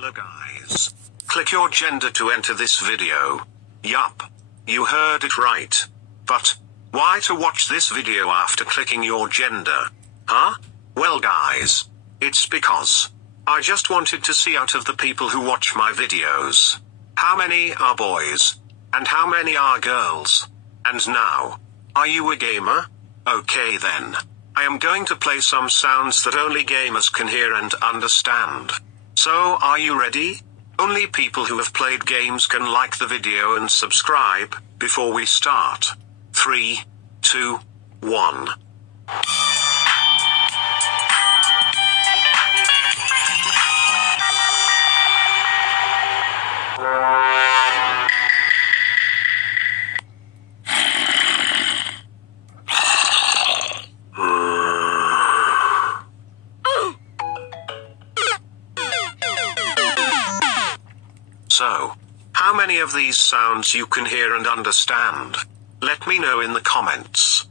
Hello guys. Click your gender to enter this video. Yup. You heard it right. But, why to watch this video after clicking your gender? Huh? Well guys, it's because I just wanted to see out of the people who watch my videos, how many are boys, and how many are girls. And now, are you a gamer? Okay then. I am going to play some sounds that only gamers can hear and understand. So are you ready? Only people who have played games can like the video and subscribe, before we start. 3, 2, 1. So, how many of these sounds you can hear and understand? Let me know in the comments.